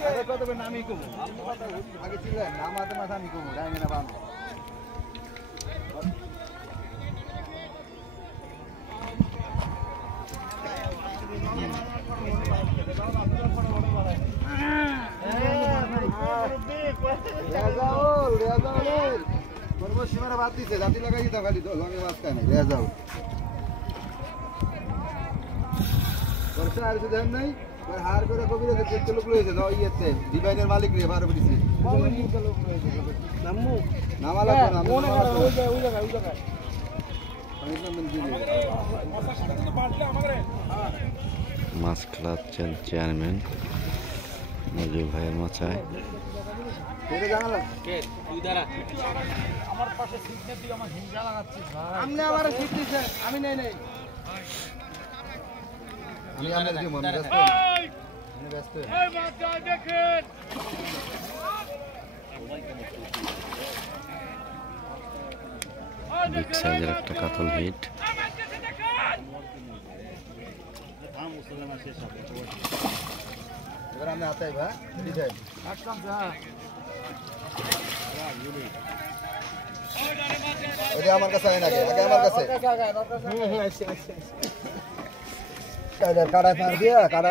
আরে কত করে নামই কম আগে ছিলেন নাম হাতে মাথা আমি কম ডাইনে না বাম রেজাউল রেজাউল করব সীমানা বাদ দিছে জাতি লাগাই দিতে খালি তো লগে বাদ কানে রেজাউল করতে আর কিছু দেন নাই ভাই হার করে কবিরে দেখতে লোক লইছে দাও ইয়েতে ডিভাইনের মালিক রে বার বলিছে নামু নামালা না মনে করে ওই জায়গা মাছ খেলাচ্ছেন চেয়ারম্যান নজরুল ভাইয়ের মাচায়। আমার পাশে সিট নে তুই আমার হিংসা লাগাচ্ছিস ভাই আপনি আমার সিট দিছেন আমি নেই নেই আমি আমরা কি মন ব্যস্ত আমি ব্যস্ত এই বাচ্চা দেখেন বিগ সাইজের একটা কাতল হিট এবার আমরা আতাই ভাই দিবেন একদম যা ওরে আমার কাছে আয় না আগে আমার কাছে কাটা পার দিয়া কাটা